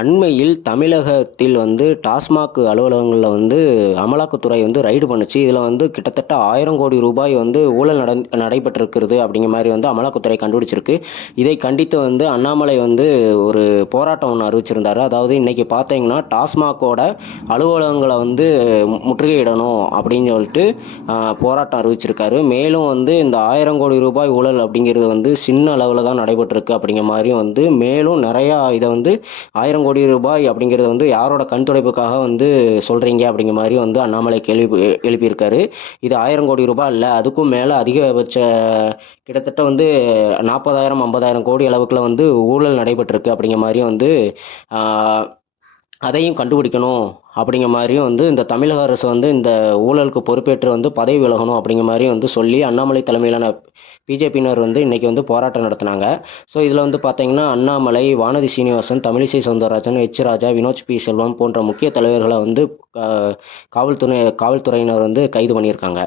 அண்மையில் தமிழகத்தில் டாஸ்மாக் அலுவலகங்களில் அமலாக்கத்துறை ரைடு பண்ணுச்சு. இதில் கிட்டத்தட்ட 1000 கோடி ரூபாய் ஊழல் நடைபெற்றிருக்கிறது அப்படிங்கிற மாதிரி அமலாக்கத்துறை கண்டுபிடிச்சிருக்கு. இதை கண்டித்து அண்ணாமலை ஒரு போராட்டம் ஒன்று அறிவிச்சிருந்தாரு. அதாவது இன்னைக்கு பார்த்தீங்கன்னா டாஸ்மாகோட அலுவலகங்களை முற்றுகையிடணும் அப்படின்னு சொல்லிட்டு போராட்டம் அறிவிச்சிருக்காரு. மேலும் இந்த 1000 கோடி ரூபாய் ஊழல் அப்படிங்கிறது சின்ன அளவில் தான் நடைபெற்றிருக்கு அப்படிங்கிற மாதிரியும் மேலும் நிறையா இதை 1000 கோடி ரூபாய் அப்படிங்கிறது யாரோட கண் துடைப்புக்காக சொல்றீங்க அப்படிங்கிற மாதிரி அண்ணாமலை கேள்வி எழுப்பியிருக்காரு. இது 1000 கோடி ரூபாய் இல்லை, அதுக்கும் மேலே அதிகபட்ச கிட்டத்தட்ட 40,000 50,000 கோடி அளவுக்குள்ள ஊழல் நடைபெற்றிருக்கு அப்படிங்கிற மாதிரியும் அதையும் கண்டுபிடிக்கணும் அப்படிங்கிற மாதிரியும் இந்த தமிழக அரசு இந்த ஊழலுக்கு பொறுப்பேற்று பதவி விலகணும் அப்படிங்கிற மாதிரியும் சொல்லி அண்ணாமலை தலைமையிலான பிஜேபியினர் இன்னைக்கு போராட்டம் நடத்தினாங்க. ஸோ இதில் பார்த்தீங்கன்னா அண்ணாமலை, வானதி சீனிவாசன், தமிழிசை சவுந்தரராஜன், எச் ராஜா, வினோத் பி செல்வம் போன்ற முக்கிய தலைவர்களை காவல்துறையினர் கைது பண்ணியிருக்காங்க.